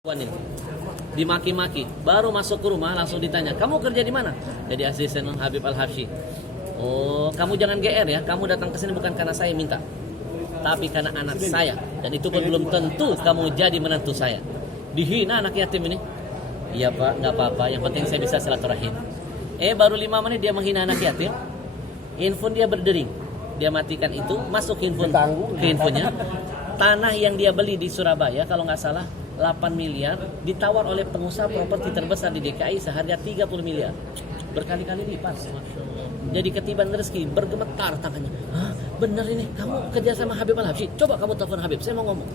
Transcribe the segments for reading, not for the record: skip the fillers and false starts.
Ini dimaki-maki, baru masuk ke rumah langsung ditanya, kamu kerja di mana? Jadi asisten Habib Al-Habsyi. Oh, kamu jangan GR ya, kamu datang ke sini bukan karena saya minta, tapi karena anak saya, dan itu pun belum tentu kamu jadi menantu saya. Dihina anak yatim ini. Iya pak, nggak apa-apa, yang penting saya bisa silaturahim. Baru 5 menit dia menghina anak yatim, handphone dia berdering, dia matikan itu, masuk handphone ke handphonenya. Tanah yang dia beli di Surabaya kalau nggak salah 8 miliar ditawar oleh pengusaha properti terbesar di DKI seharga 30 miliar. Berkali-kali lipat. Jadi ketiban rezeki, bergemetar tangannya. Hah, bener ini, kamu kerja sama Habib Al-Habsyi? Coba kamu telepon Habib, saya mau ngomong.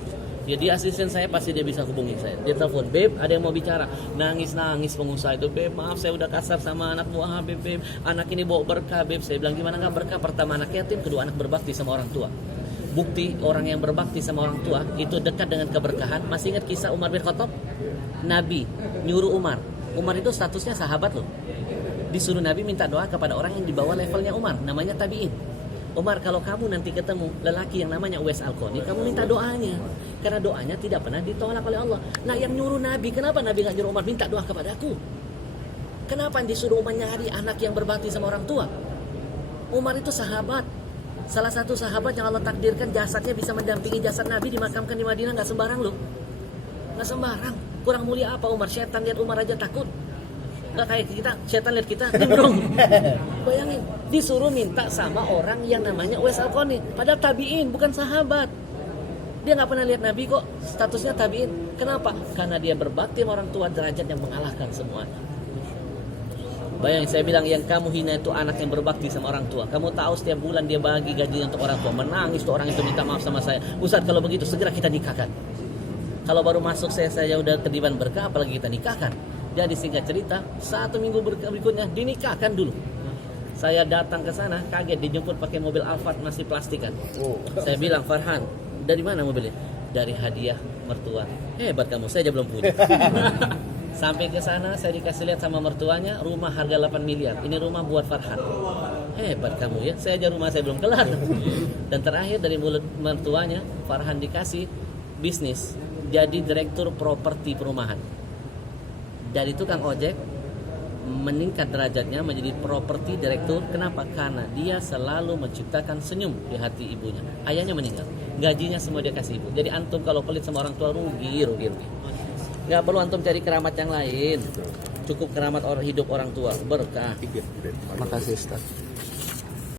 Ya dia asisten saya, pasti dia bisa hubungi saya. Dia telepon, Beb ada yang mau bicara. Nangis-nangis pengusaha itu, Beb maaf saya udah kasar sama anak buah Habib, Beb. Anak ini bawa berkah, Beb. Saya bilang gimana gak berkah? Pertama anak yatim, kedua anak berbakti sama orang tua. Bukti orang yang berbakti sama orang tua itu dekat dengan keberkahan. Masih ingat kisah Umar bin Khattab? Nabi nyuruh Umar. Umar itu statusnya sahabat loh. Disuruh Nabi minta doa kepada orang yang di bawah levelnya Umar, namanya tabi'in. Umar, kalau kamu nanti ketemu lelaki yang namanya Uwais Al-Qarni, kamu minta doanya. Karena doanya tidak pernah ditolak oleh Allah. Nah yang nyuruh Nabi, kenapa Nabi gak nyuruh Umar minta doa kepada aku? Kenapa disuruh Umar nyari anak yang berbakti sama orang tua? Umar itu sahabat, salah satu sahabat yang Allah takdirkan jasadnya bisa mendampingi jasad Nabi dimakamkan di Madinah. Gak sembarang loh, gak sembarang. Kurang mulia apa Umar? Setan lihat Umar aja takut. Gak kayak kita, setan lihat kita gendong. Bayangin, disuruh minta sama orang yang namanya Uwais Al-Qarni, padahal tabi'in, bukan sahabat. Dia gak pernah lihat Nabi kok, statusnya tabi'in. Kenapa? Karena dia berbakti sama orang tua, derajat yang mengalahkan semuanya. Bayangin, saya bilang yang kamu hina itu anak yang berbakti sama orang tua. Kamu tahu setiap bulan dia bagi gajinya untuk orang tua. Menangis tuh orang itu minta maaf sama saya. Ustaz, kalau begitu segera kita nikahkan. Kalau baru masuk saya udah kediban berkah, apalagi kita nikahkan. Jadi singkat cerita, 1 minggu berikutnya dinikahkan dulu. Saya datang ke sana, kaget dijemput pakai mobil Alphard masih plastikan. Saya bilang, Farhan, dari mana mobilnya? Dari hadiah mertua. Hebat kamu, saya aja belum punya. Sampai ke sana saya dikasih lihat sama mertuanya rumah harga 8 miliar. Ini rumah buat Farhan. Hebat kamu ya, saya aja rumah saya belum kelar. Dan terakhir dari mulut mertuanya, Farhan dikasih bisnis jadi direktur properti perumahan. Dari tukang ojek meningkat derajatnya menjadi properti direktur. Kenapa? Karena dia selalu menciptakan senyum di hati ibunya. Ayahnya meninggal, gajinya semua dia kasih ibu. Jadi antum kalau pelit sama orang tua rugi. Gak perlu antum cari keramat yang lain. Cukup keramat hidup orang tua, berkah. Makasih Ustaz.